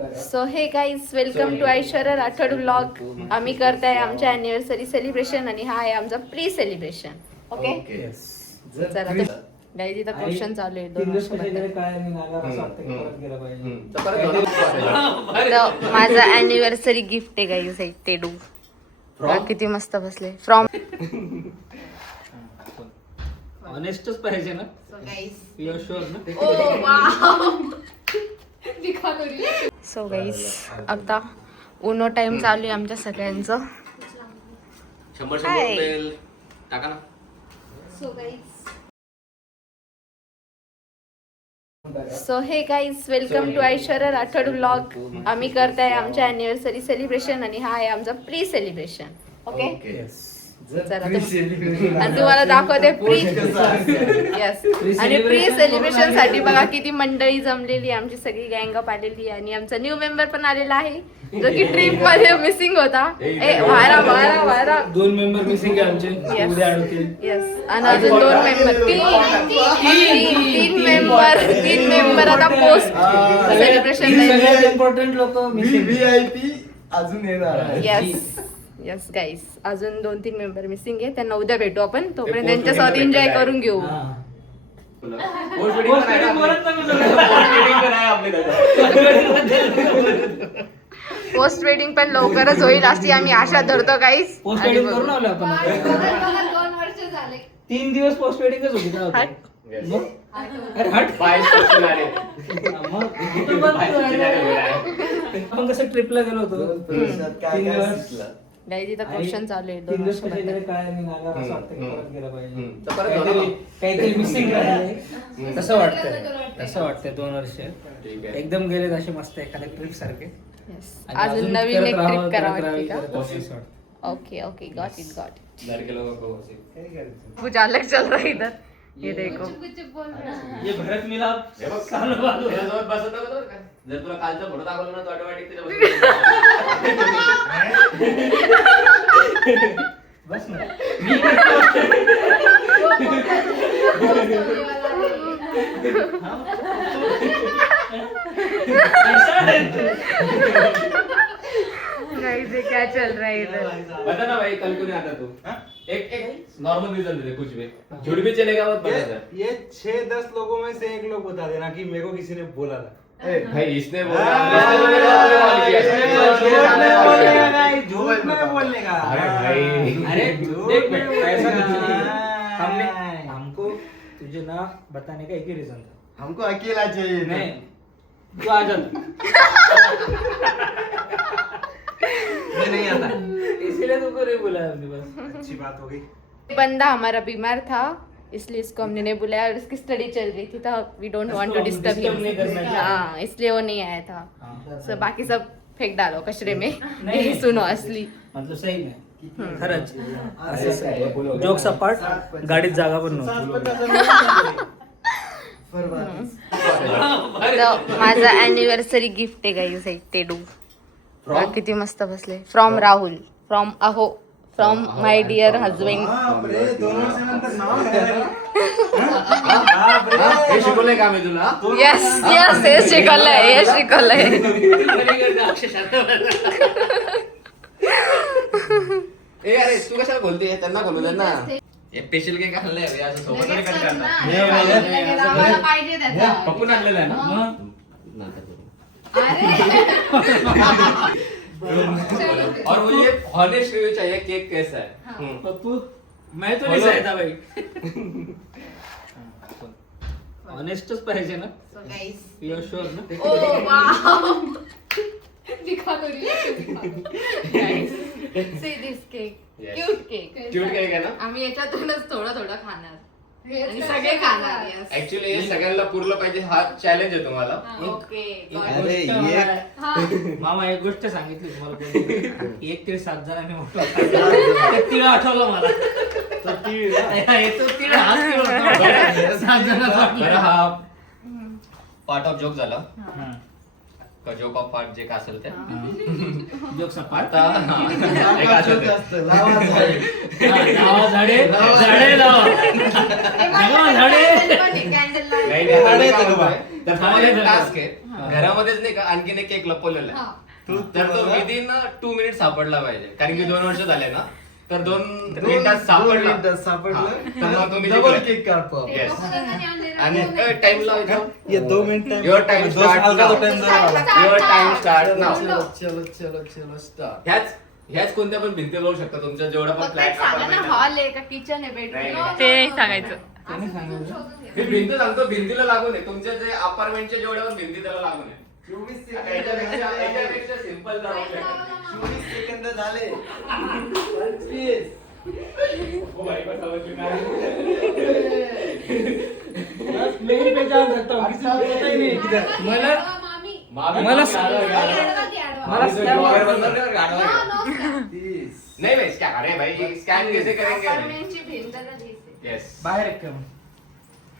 So hey guys welcome to Aishwarya Rathod vlog. आम्ही करताय आमच्या अॅनिव्हर्सरी सेलिब्रेशन आणि हा आहे आमचा प्री सेलिब्रेशन. ओके चला गाईज इथं क्वेश्चन चालू आहे 2 वर्षाबद्दल. माझा अॅनिव्हर्सरी गिफ्ट आहे गाईज एक टेडू. किती मस्त बसले फ्रॉम ऑनेस्टच पाहिजे ना. यू शुअर ना. सो गाईज आता उनो टाइम चालू आहे आमच्या सगळ्यांचं. 100 टाका ना. So hey guys welcome to Aishwarya Rathod vlog. आम्ही करताय आमच्या अॅनिव्हर्सरी सेलिब्रेशन आणि हा आहे आमचा प्री सेलिब्रेशन. ओके चला आणि तुम्हाला दाखवते प्री यस. आणि प्री सेलिब्रेशन साठी बघा किती मंडळी जमलेली, आमची सगळी गँगअप आलेली आणि आमचा न्यू मेंबर पण आलेला आहे जो की ट्रिप मध्ये मिसिंग होता. वारा 2 मेंबर मिसिंग आहे आमचे. उद्या अडवतील. यस आणि अजून 2 मेंबर 3 मेंबर आता पोस्ट सेलिब्रेशन. सगळ्यात इम्पॉर्टंट लोक मिसिंग. VIP अजून येणार. यस गाईस अजून 2-3 मेंबर मिसिंग आहे. त्यांना उद्या भेटू आपण. तोपर्यंत त्यांच्यासोबत एन्जॉय करून घेऊ. पोस्ट वेडिंग पण लवकरच होईल अशी आम्ही आशा धरतो गाईस. पोस्ट वेडिंग करून आलो आपण. 3 दिवस पोस्ट वेडिंगच होती ना. अरे हट आपण कसं ट्रिपला गेलो होतो. गाईस इथं क्वेश्चन चालू आहे 2 वर्षाबद्दल. काहीतरी मिसिंग राहिले तसं वाटतंय 2 वर्ष एकदम गेले असे मस्त एखाद्या ट्रिप सारखे. अजून नवीन एक ट्रिप करावं का. Okay got it. कुछ अलग चल रहा है इधर. ये देखो ये भरत मिलाप. जर तुला कालचा फोटो दाखवला ना तो ऑटोमॅटिक बस ना. गाइस ये क्या चल रहा है इधर. बता ना भाई कल क्यों नहीं आता तू. एक नॉर्मल रीजन दे कुछ भी झूठ भी चलेगा मत बता. ये 6-10 लोगों में से एक लोग बता देना कि मेरे को किसी ने बोला था. भाई इसने बोला झूठ में बोलने का. अरे देख ऐसा कुछ नहीं. हमको तुझे ना बताने का एक ही रीजन था. हमको अकेला चाहिए. नहीं तू आ जा. मैं नहीं आता. इसीलिए तुमको नहीं बुलाया हमने. बस अच्छी बात हो गई. बंदा हमारा बीमार था इसलिए इसको हमने नहीं बुलाया और इसकी स्टडी चल रही थी तो we don't want to disturb him. हाँ इसलिए वो नहीं आया था. सो बाकी सब फेक डालो कचरे में. यही सुनो असली मतलब सही में खरंच जोक्स अपार्ट गाडीत जागा पण नव्हती. माझा अॅनिव्हर्सरी गिफ्ट आहे गाईस एक टेडू. किती मस्त बसले. From Rahul from my dear husband. हे शिकवलंय का मी तुला. यस हे शिकवलंय. ए अरे तू कशाला बोलते. त्यांना बोलू दे ना. हे स्पेशल केक आणलंय असं सोबत नाही करणार. पप्पून आणलेलं आहे ना. और मुझे हॉनेस्ट रिव्यू चाहिए केक कैसा है. पप्पू मैं तो नहीं चाहता भाई. ऑनेस्टच पाहिजे ना. यू शुअर ना. क्यूट केक आहे ना. आम्ही याच्यातूनच थोडं खाणार आणि सगळे खाणार. ऍक्च्युली हे सगळ्यांना पुरलं पाहिजे हा चॅलेंज आहे तुम्हाला. ओके मामा एक गोष्ट सांगितली तुम्हाला. 1 तीळ 7 जणांनी मोठा तिळ आठवलं मला. तो तीळ हा पार्ट ऑफ जोक झाला. जोक ऑफ पार्ट जे काय असेल ते जोक सपाट. एक असेल झाडे टास्क आहे. घरामध्येच नाही का आणखीन एक केक लपवलेला आहे. तर तो विदिन 2 मिनिट सापडला पाहिजे, कारण की 2 वर्ष झाले ना, तर 2 मिनिटात सापडला. सापडलं तर मग तुम्ही डबल जिंकले. केक काढतो आपण. Yes. आणि टाइम लावायचा. ये 2 minute Your time start now. Start. Your time start now. चलो स्टार्ट. ह्याच कोणत्या पण भिंती लावू शकता तुमच्या जेवढा पण फक्त फ्लॅट एक सांगा ना, अपार्टमेंट. हॉल आहे का किचन आहे, नाही, बेडरूम नाही. ते सांगायचं. मी भिंत सांगतो, भिंतीला लागून आहे तुमच्या जे अपार्टमेंटच्या जेवढ्या पण भिंती त्याला लागून आहे. 24 आता याच्यापेक्षा सिंपल जाऊ शकत. 24 सेकंद झाले. 25. मेन पे जा सकता हूँ, किसी को पता ही नहीं किधर. मला मला ब्लॉगर बनणार का गाडवा? 30. नहीं भाई स्कैन, अरे भाई स्कैन कैसे करेंगे भाई? अपार्टमेंटची भिंत का दिसते. Yes. बाहेर एक कम.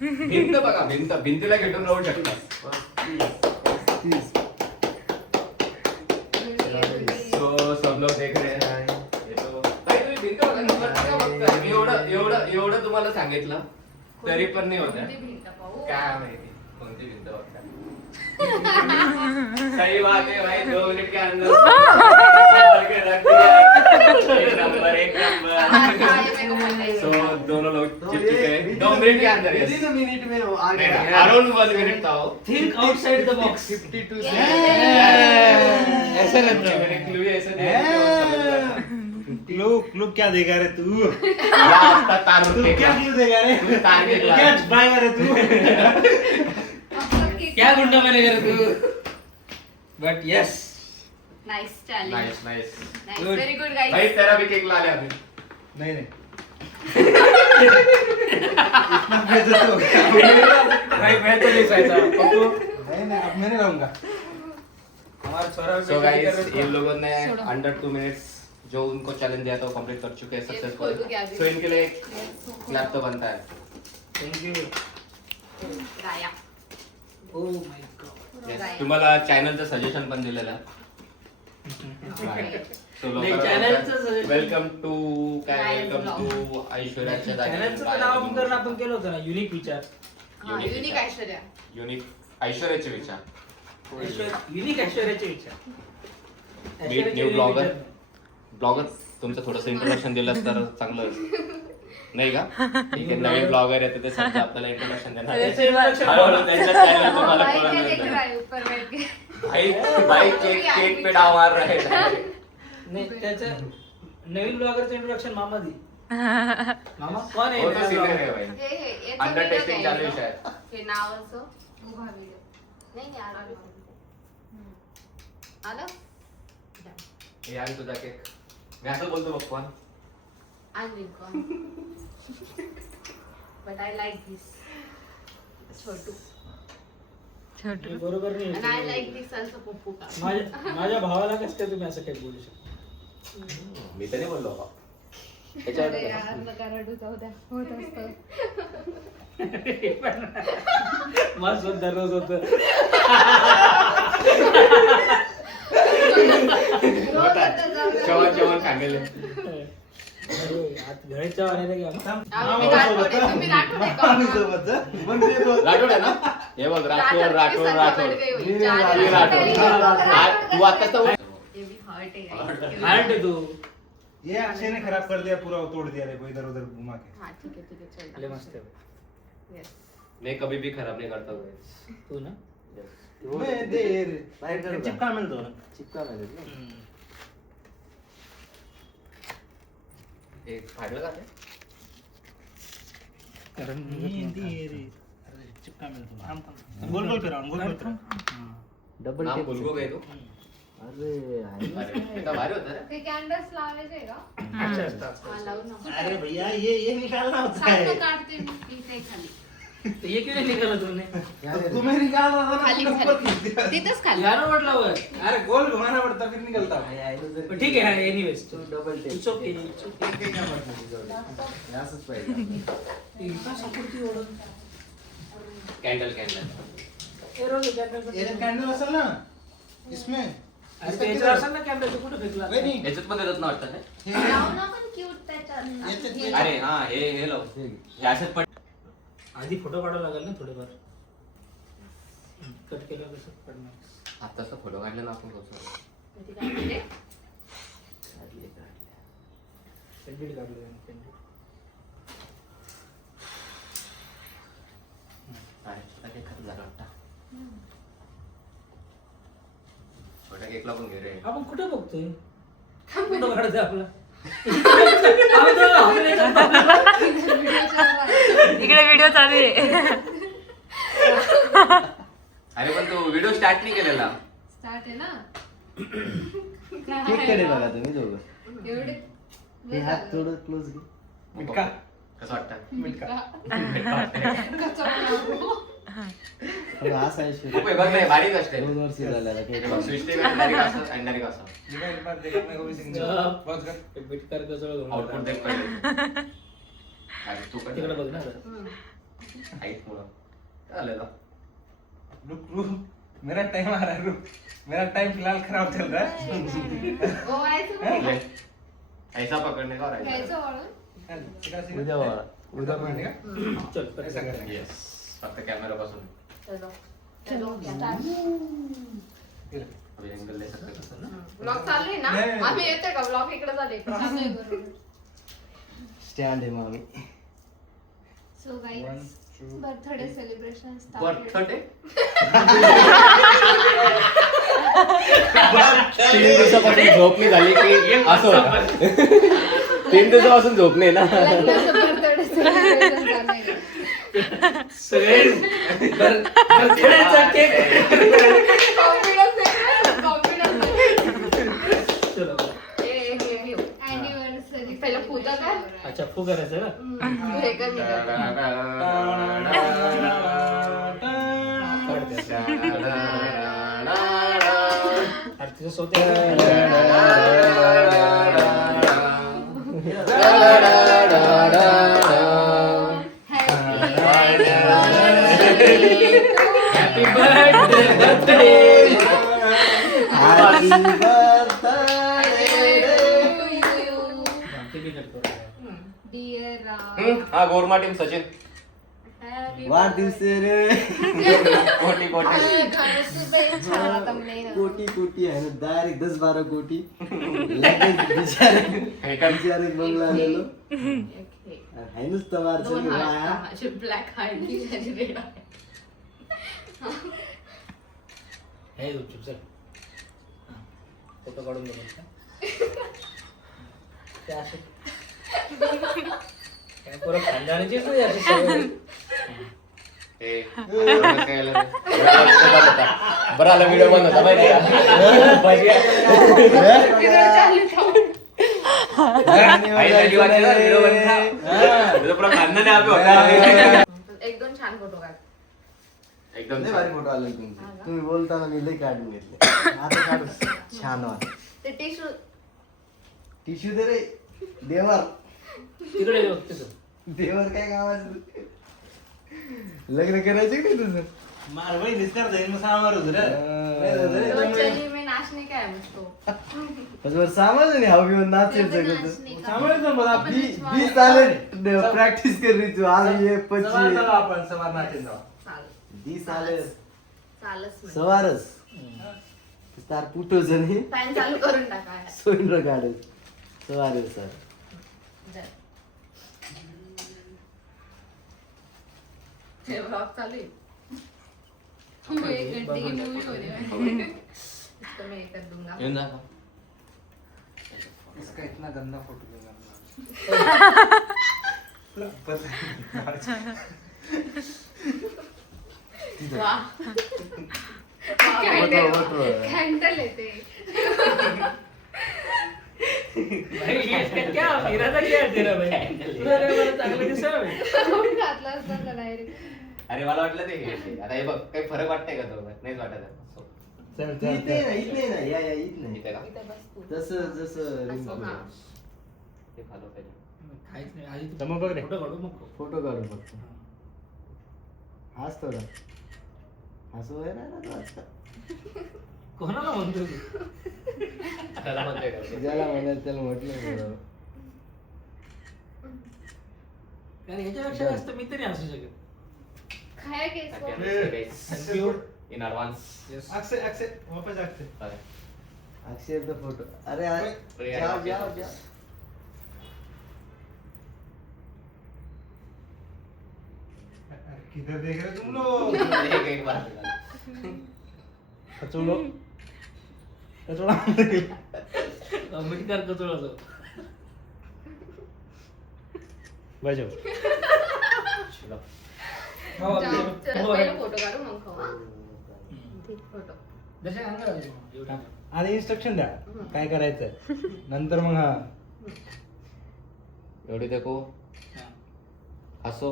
भिंत बघा, भिंतीला घेऊन राहू शकता. 30. सो सब लोग देख रहे हैं. ये तो भाई तुम्ही भिंत बघा, नंबर काय बघताय? एवढं तुम्हाला सांगितलं तरी पण नाही होत कोणती आहे. भिंत पाहू? काय माहिती कोणती भिंत बघताय? सही बात है भाई, 2 मिनट के अंदर संभल के रख दिया. एक नंबर. हाँ, ये मेरे को पता ही है. सो दोनों लोग जीत चुके हैं 2 मिनट के अंदर. yes. Within a minute में वो आ नहीं, गया. अराउंड 1 मिनट था वो. Think outside the box. 52 Yeah. seconds. ऐसा रहता है. मैंने clue ही ऐसे दिया कि वो समझ गया. क्लू क्या देगा रे तू? या आपका तार तू रुकेगा. क्या क्लू देगा रे? तू तार के क्या ग्लास. छुपाएगा रे तू? क्या गुंडा मैंने कर तू. But yes. Nice challenge. Nice, nice. Nice. Good. Very good, guys. भाई तेरा भी केक ला ले अभी. नहीं नहीं. इतना बेइज्जत हो गया. भाई मैं तो नहीं चाहता. पप्पू नहीं नहीं, अब मैं नहीं लाऊंगा. हमारा छोरा भी So बेइज्जती कर guys, रहा इन लोगों ने छोड़ो. अंडर 2 मिनट्स जो उनको चैलेंज दिया था वो कंप्लीट कर चुके हैं खोल सक्सेसफुल. दूं क्या अभी? सो इनके लिए एक क्लैप तो बनता है. Thank you. गाया. Oh my god. Yes. Right. तुम्हाला चॅनलचं सजेशन पण दिलेलं आहे. नाही, channelचं suggestion. वेलकम टू काय Guys वेलकम टू ऐश्वर्याच्या चॅनलचं पण नामांकन आपण केलं होतं ना, युनिक विचार. हाँ, युनिक ऐश्वर्या. युनिक ऐश्वर्याचे विचार. युनिक ऐश्वर्याचे विचार. मीट ऐश्वर्याचे न्यू unique ब्लॉगर. विचार. ब्लॉगर तुमचं थोडंसं इंट्रोडक्शन दिलं तर चांगलं नाही का? ठीक आहे, नवीन ब्लॉगर आहे ते सध्या आपल्याला इंट्रोडक्शन देणार आहे. त्याचं introduction हळूहळू त्यांच्या channel तुम्हाला भाई कळून क्या देख येतं. रहा है ऊपर बैठ के? भाई केक पे डाव मार रहे हैं. नाही, त्याचं नवीन ब्लॉगरचं इंट्रोडक्शन मामा दी. मामा कोण आहे वो तो नवीन सीनियर blogger? है भाई. याचं अंडर video टेस्टिंग काय चालू आहे आहे शायद. ना? हे नावाचं उभा व्हिडिओ. नाही नाही, आला. आलं? हे आणि तुझा केक. मी असं बोलतो पप्पा. But I like this. छोटू. हे बरोबर नाही And I like this also Pappu का. माझ्या भावाला कसं काय तुम्ही असं काही बोलू शकता? मी तर नाही बोललो. अरे यार, नका रडू, जाऊ द्या. होत असतं. माझं सुद्धा रोज होतं. जेवण खाल्लेले. अरे, आत घराच्या वाऱ्याला घ्या. आम्ही राठोड आहे, तुम्ही राठोड आहे का? आम्ही सोबत हं? पण ते तो- राठोड आहे ना? हे बघ राठोड राठोड राठोड. राठोड. हे राठोड. तू आता तर ये भी hurt है guys. हार्ट आहे तू. ये अक्षय ने खराब कर दिया, पूरा तोड़ दिया रे को इधर उधर घुमा के. हाँ, ठीक है, चल. लय मस्त आहे. Yes. मैं कभी भी खराब नहीं करता हूँ. तू ना. मैं दे रे. बाहेर कर. चिपका मिळतो ना. चिपका माहिती ना. हम्म. एक फाडलं का ते? कारण दे रे. अरे चिपका मिळतो. थांब थांब. गोल गोल फिरव, गोल गोल फिरव. डबल नाम टेप. भूल गए तू. अरे आहे. अरे कितना भारी होता है. ते कॅन्डल्स लावायचे का? अच्छा असतात. हा, लावू ना. अरे भैया ये निकालना होता सांग है. तो काढते मी इथे खाली. तर हे क्यों नाही निघाला तूने? तुम्हें निकाल रहा था ना, खाली तुम ऊपर खींच दिया. खाली. तिथंच खाली. यार म्हटलं वर. अरे गोल घुमाना पड़ता फिर निकलता. पण ठीक आहे, एनिवेज. तू double tape. It's okay, it's okay. काही काम पडत नाही तुझ्यावर. हे असंच पाहिजे. इतका सापडती ओढत. Candle candle. हे रोज कॅमेरा. ये कैंडल असेल ना इसमें. अरे ते याच्यावर असेल ना कॅमेरा, तू कुठे फेकला? नाही, नाही. याच्यात पण देतात ना वाटतं ते. हे- लावू ना पण क्यूट त्याच्यात. याच्यात हे अरे हा हे लाव. हे असेच पण आधी फोटो काढावा लागेल ना थोडेफार. कट केलं कसं पडणार. आताचा फोटो काढला ना आपण कसं ती काय म्हणते? पेंडिट काढलं पेंडिट. काही खरं झालं वाटतं. छोट्या केकला पण घे रे. आपण कुठे बघतोय फोटो काढायचा आपला. आम्ही दोघं हसले जातो. इकडे व्हिडिओ चालू आहे. अरे पण तो व्हिडिओ स्टार्ट नाही केलेला. स्टार्ट आहे ना. केक कडे बघा तुम्ही दोघं. एवढे हे हात थोडं क्लोज घे. मिटका. कसं वाटतं? मिटका. थोडं असं आहे खूप हे बघ नाही भारीच असते. 2 वर्ष झालेला केक. स्विच टेक डायरेक्ट असं आणि डायरेक्ट असं. मिटका कसं आउटपुट देख पहिले. अरे तू पण तिकडे बघ ना जरा. हाईट मुळे काय झालेलं? रुक मेरा टाइम आ रहा है, रुक मेरा टाइम फिलहाल खराब चल रहा है. ले. ऐसा पकडणे का राहिला? उद्या बघा. उधर पढ़ने का. चल ऐसा करना है. Yes. फक्त कॅमेरा पासून अभी अँगल ले सकते हो. ब्लॉग चालू आहे ना. नाही. आम्ही येतोय का ब्लॉग इकडे चालू स्टँड आहे मामी. So guys birthday celebration birthday? 3 दिवसापासून झोप नाही झाली की असं होतं. 3 दिवसापासून झोप नाही ना. बर्थडे सेलिब्रेशन सगळे बर्थडेचा केक. चलो एनिवर्सरी पहिला पूजा कर. अच्छा फू करायचं ना. तू हे कर, मी करते. काढते. अरे तिचं सोते. Happy birthday. Happy birthday. Dear हा गोरमा टीम सचिन. वाढदिवस रे. कोटी कोटी. शुभेच्छा તમને कोटी आहे ना. डायरेक्ट 10-12 कोटी. लगेच बिचारे बंगला आलेलो. आहे नुसतं वारचं वाया. ब्लॅक हाय रेड हे चुप चल. फोटो काढून बघ. ते असे काय पोरं खानदानाचीच नाही अशी सवय. ए, काय आलं रे? बरं आला व्हिडिओ बंद होता माहिती एक दोन छान फोटो काढ. एकदम लय भारी फोटो आले तुमचे. तुम्ही बोलताना मी लय काढून घेतले. आता काढू. छान वाट. ते टिश्यू दे रे. देवर. तिकडे बघ तिथं. देवर काय गावाचं. लग्न करायचं की नाही तुझं. मार वही निस्तर जाइन में सामर उधर तो चली में नाचने का है मुझको. बस समझ नहीं हाउ यू नाचेल सगळं. सामर तो बड़ा 20 साल प्रॅक्टिस कर रही तू. आज ये 25 अपन सवार नाचेन जाओ. चाल 20 साल चालच नाही. सवारच तार पुटो जणी फॅन चालू करून टाका. सोइंद्र गाडे सवारे सर. हे ब्लॉग चालू आहे. वो 1 घंटे की मूवी होने वाली है. इसको मैं कर दूंगा. येऊन जा. इसका इतना गंदा फोटो लेगा. वाह. कैंडल लेते भाई इसका क्या इरादा क्या है तेरा भाई? बरं चांगलं दिसलं भाई. घातला असता का डायरेक्ट. अरे मला वाटलं ते आता हे बघ काही फरक वाटतंय का तो नाहीच वाटत. चल इथे ना इथे ना या या इथे नाही. इथे का इथं बस तू. जसं रिंग असं हा. ते खालो पाहिजे. काहीच नाही आधी दमो बघ रे. फोटो काढू नको. फोटो काढू फक्त. हाच थोडा हसू आहे ना तू आजकाल. कोणाला म्हणतो तू? त्याला म्हणतोय का? ज्याला म्हणाल त्याला म्हटलं बरोबर. कारण याच्यापेक्षा जास्त मी तरी असू शकत. खाया के इसको. Guys. Thank you. In advance. Akshay Akshay वापस अक्षय अक्षय फोटो. अरे अरे जाओ जाओ जाओ. किधर देख रहे तुम लोग? एक बार कचोलो कचोला मिटकर कचोळा बजाव. चला, पहिलं फोटो काढू मग खाऊ, हा? फोटो. आणि इन्स्ट्रक्शन द्या काय करायचंय नंतर मग हा एवढी देखो हसो.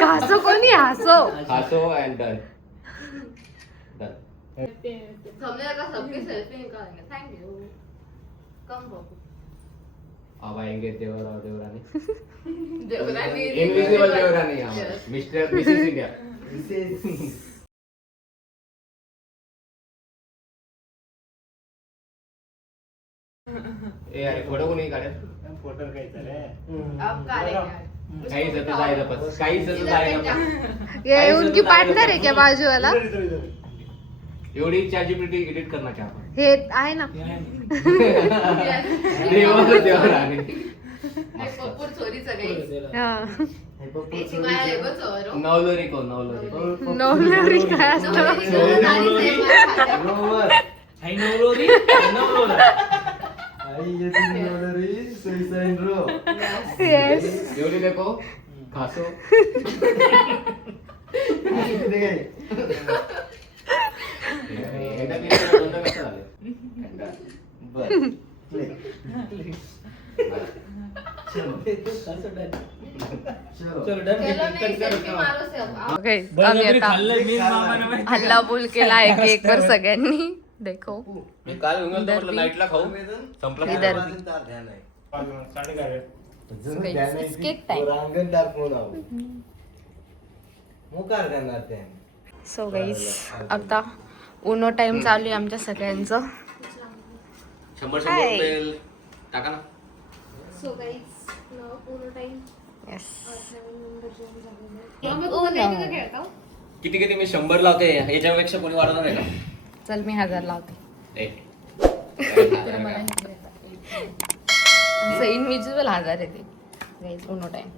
कासो कोणी हसो. हसो अँड डन. डन. थंबनेल का सबके सेल्फी निकालेंगे. Thank you. कम बाबू. अब आएंगे देवराव देवरानी. देवरानी. इनविजिबल देवरानी हमारे. Mister Mrs India. ए अरे फोटो कोणी काढेल. फोटो घ्यायचा रे. अब काढेंगे. काही जत जायला बस. काही जत जायला बस. ये उनकी पार्टनर है क्या बाजू वाला? इधर, इधर, इधर. एवढी ChatGPT एडिट करना क्या आपण. हे आहे ना. देवराव देवरानी. पप्पूर चोरीचं काही. फोटो. नवलोरी को नवलोरी. नवलरी काय असतं? रोवर. आई नवलोरी आई येते नवलरी सुईसाईन रो. येस. एवढी देखो खासो. किती काय? एकदा केलं, दोनदा कसं झालं. बर. चलो. चलो डन. आम्ही आता हल्ला बोल केला एक एक वर सगळ्यांनी. देखो मी काल म्हटलं नाईटला खाऊ संपला. इधर वाजून तार ध्यान आहे. साडे काय रे? अजून Guys, ध्यान आहे it's की cake time. पोरांगण दाखवून आहो. मुकार करणार ते. सो गाईस आता उनो टाइम चालू आहे आमच्या सगळ्यांचं. 100 रुपये टाका ना. सो गाईज पूर्ण टाइम येस. किती किती मी 100 लावते. याच्यापेक्षा कोणी वाढवणार आहे का. चल मी 1000 लावते. असं इनविजिबल 1000 येते गाईज उनो टाइम.